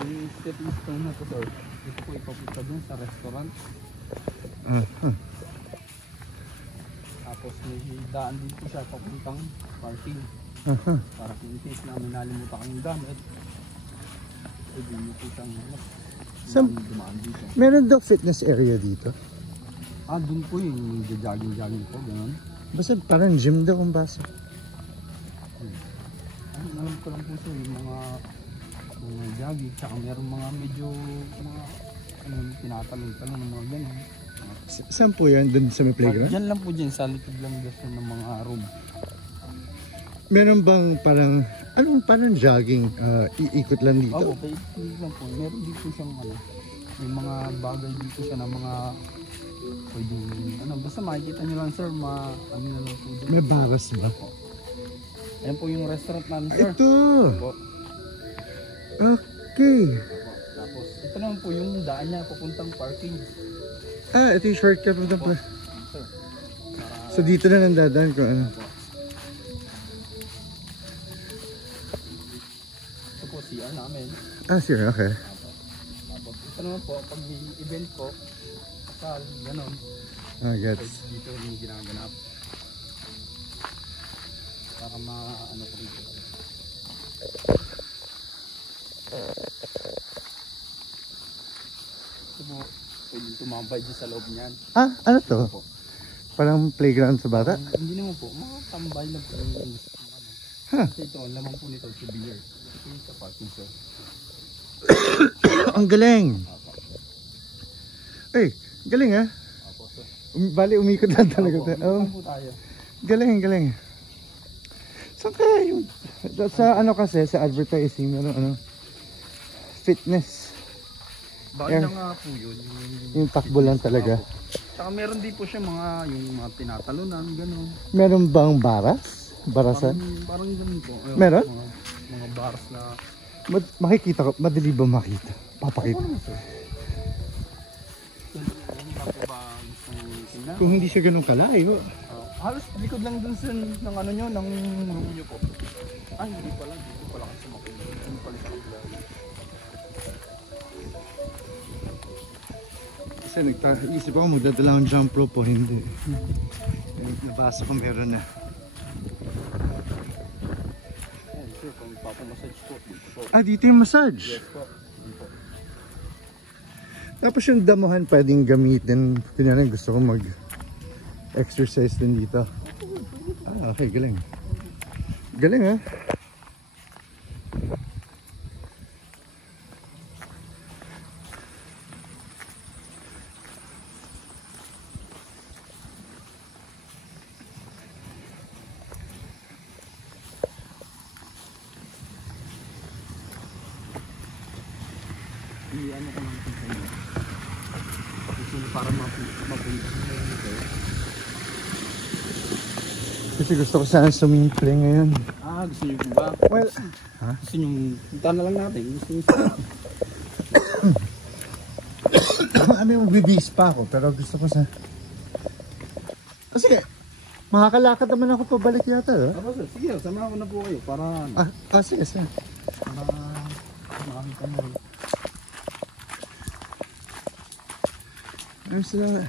Yung stepping stone na to, sir. Dito po ipapunta dun sa restaurant. Tapos may daan din po siya papuntang parking. Para kung in case na may nalimutan kang gamit, pwede nyo po siyang dumaan dito. Meron daw fitness area dito? Dun po yung jogging po, gano'n. Basta parang gym daw kung basa. Alam ko lang po sir, yung mga jogging, tsaka meron mga medyo tinatalong-talong ng mga gano'n. Saan po yan? Doon sa may playground? Diyan lang po dyan, sa likod lang dito ng mga room. Meron bang parang, parang jogging, iikot lang dito? Oo, paikot lang po. Meron dito siyang may mga bagay dito siya na mga pwedeng, basta makikita nyo lang sir, na lang po dyan. May baras ba? Ayan po yung restaurant namin sir. Ito! Opo. Okay. Tapos, ito naman po yung daan niya papuntang parking. Ito yung shortcut po. Sir. So dito na nandadaan ko ano? Ito po CR namin. Sir, okay. Tapos ito naman po, pag may event po, kasal, gano'n. Gets. Dito yung ginaganap. Para ko rito. Ito po, pwede tumambay dyan sa loob niyan. Ano to? Parang playground sa bata? Hindi naman po, mga tambay na po. Kasi ito, ang laman po nito, souvenir. Ito yung sa parking sir. Ang galing! Galing ha? Apo sir. Bali, umikot lang talaga. Umikot po tayo. Galing. Saan kaya yung, sa kasi, sa advertising, meron fitness. Bakit na nga po yun? Yung takbo lang talaga. Tsaka meron din po siya yung mga tinatalunan, gano'n. Meron bang baras? Barasan? Parang gano'n po. Meron? Mga baras na... Makikita ko, madali ba makita? Papakita. Kung hindi siya ganun kalayo. Halos likod lang dun sa ng nyo, ng room nyo po. Hindi pala. Hindi pala kasi makulit. Hindi pala sa kabila. Kasi nag-isip ako magdadala akong jump rope o hindi. Nabasa ko meron na. Sure, kung papamassage po. Dito yung massage? Yes po. Tapos yung damuhan pwedeng gamitin. Kunyari gusto ko mag-exercise din dito. Okay, galing. Galing ha? Ano ko lang ito sa'yo. Para mapunta Kasi gusto ko sana swimming pool ngayon. Gusto nyo ba? Well, gusto nyo, punta na lang natin. Gusto nyo magbibis pa ako pero gusto ko sa... Sige, makakalakad naman ako pabalik yata. Sige, samahan ko na po kayo para... Sige. Para makakita mo rin. Ayos na.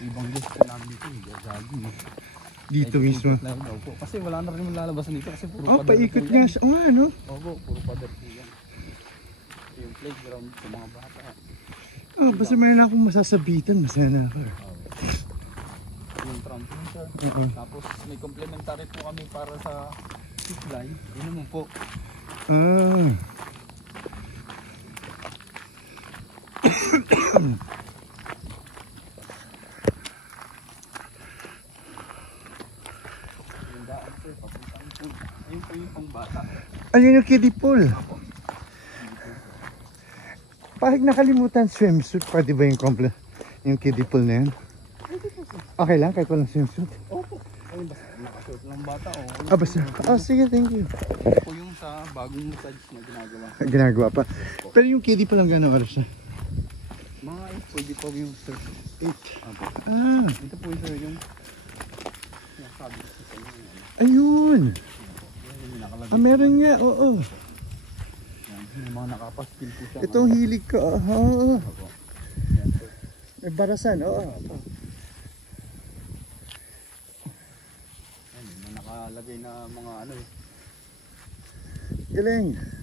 Ibang list lang dito, jogging. Dito mismo. Kasi wala na rin malalabasan dito kasi puro pader. Paikot nga siya. Ano? Opo, puro pader po yan. Yung playground sa mga bata. Basta mayroon akong masasabitan, masaya na ako. Yung trampoline sir. Tapos may complimentary po kami para sa zip line. Yun naman po. Ayun po yung pangbata. Ayun yung kiddie pool. Pahig nakalimutan swimsuit, pwede ba yung kiddie pool na yun? Okay lang kahit walang swimsuit? Opo. Ayun basta nakasuot ng bata basta. Sige, thank you. Ito po yung sa bagong massage na ginagawa. Ginagawa pa. Pero yung kiddie pool lang gano'ng oras na? Mga 8 pwede po yung sir. 8. Ito po sir yung sabi ko sa inyo. Ayun! Meron nga, oo. May mga nakapaskil po siya. Itong hilig ko. Oo. Opo. Yan po. May barasan. Oo. Yan, may nakalagay na mga ano eh. Galing.